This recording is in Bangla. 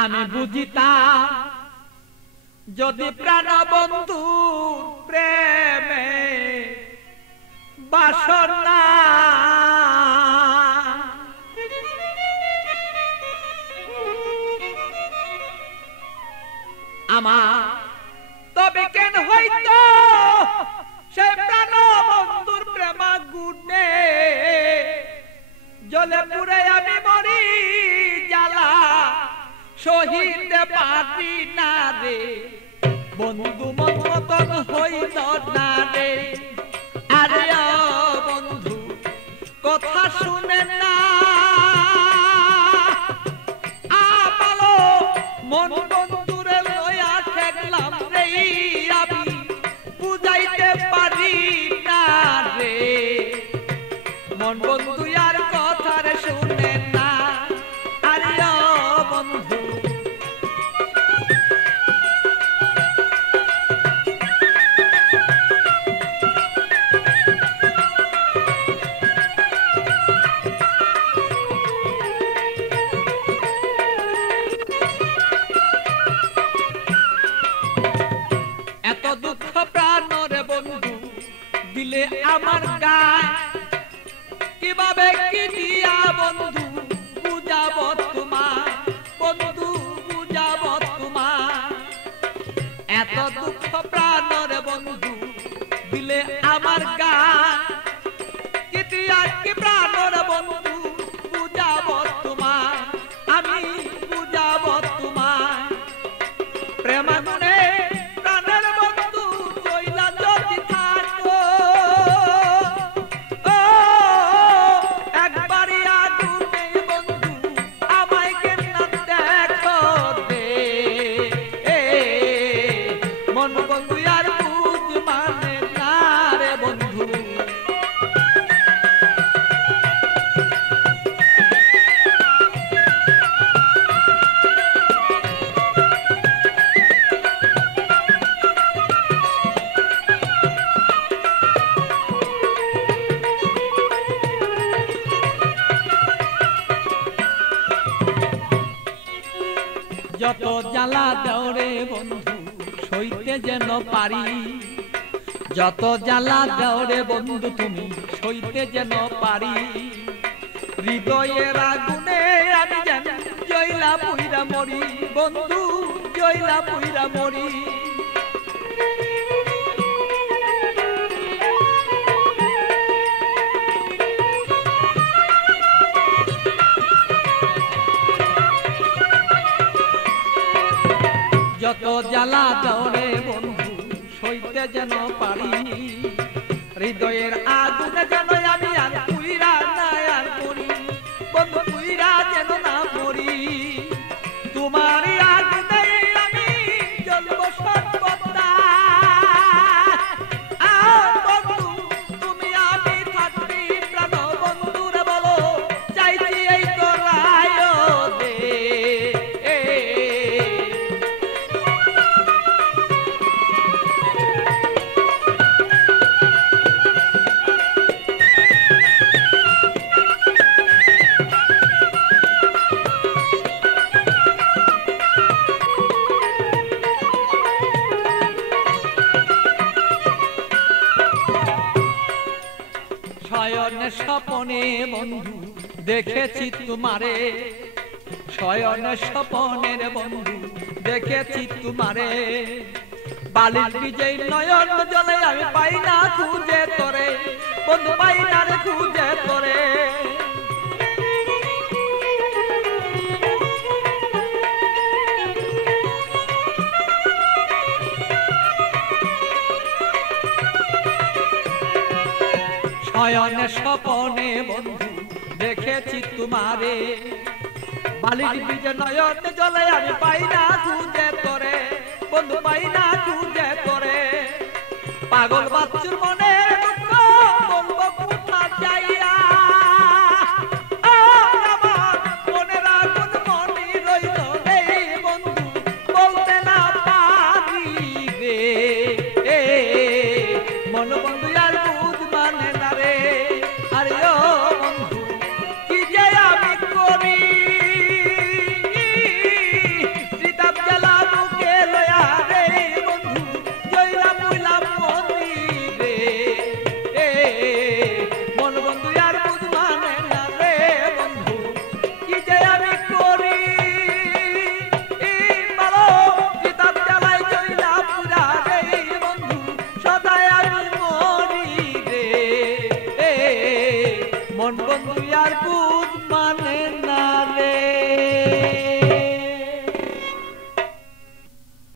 আমি বুঝিতাম যদি প্রাণ বন্ধু প্রেমে বাসনা আমার তবে কেন হইতো সে প্রাণ বন্ধুর প্রেমা গুণে জলে পুরে আমি মরি জ্বালা সহিতে পারি না রে বন্ধু মন মতন হইল না রে। আরে বন্ধু কথা শুনে না আমালো মন বন্ধুরে লইয়া ঠেকলাম রে আমি বুঝাইতে পারি না রে মন বন্ধু আর কথারে শুনে না। আরে বন্ধু এত দুঃখ প্রাণরে বন্ধু দিলে আমার গায় কিভাবে কি দিয়া বন্ধু বুঝাব তোমার বন্ধু বুঝাব তোমার এত দুঃখ প্রাণরে বন্ধু দিলে আমার গায় কি দিয়া কি প্রাণরে বন্ধু বুঝাব তোমার আমি বুঝাব তোমার প্রেমানে প্রাণের বন্ধু জইলা যদি থাকো একবারই আগুনে বন্ধু আমায় কেন দেখো দে মন বন্ধু আর বুঝ মানে না রে বন্ধু। যত জ্বালা দেওরে বন্ধু সইতে যেন পারি যত জ্বালা দেওরে বন্ধু তুমি সইতে যেন পারি হৃদয়ের আগুনে আমি যেন জয়লা পুইরা মরি বন্ধু জয়লা পুইরা মরি। যত জ্বালা দেওরে বন্ধু সইতে যেন পারি হৃদয়ের আগুনে যেন আমি আর পুইরা না আর মরি বন্ধু পুইরা যেন না মরি তোমার আগুনে আমি জ্বলব সর্বদা বন্ধু তুমি আমি থাকবি প্রাণ বন্ধুরে বলো চাইছি এই তো রায় দে শয়নে স্বপনে বন্ধু দেখেছি তোমারে শয়নে স্বপনের বন্ধু দেখেছি তোমারে বালির বিজয় নয়ন জলে আমি পাই না খুঁজে তোরে বন্ধু পাই না রে খুঁজে তোরে শয়নে স্বপনে বন্ধু দেখেছি তোমারে বালির বীজে নয়ন জলে আমি পাই না খুঁজে তোরে বন্ধু পাই না খুঁজে তোরে পাগল বাচ্চুর মনে দুঃখ বলবো কোথা যাইয়া আমার মনের আগুন মনে রইল এই বন্ধু বলতে না পারি রে মন বন্ধু আর বুঝ মানে না রে আরে ও বন্ধু কি যে মন বন্ধু আর বুঝ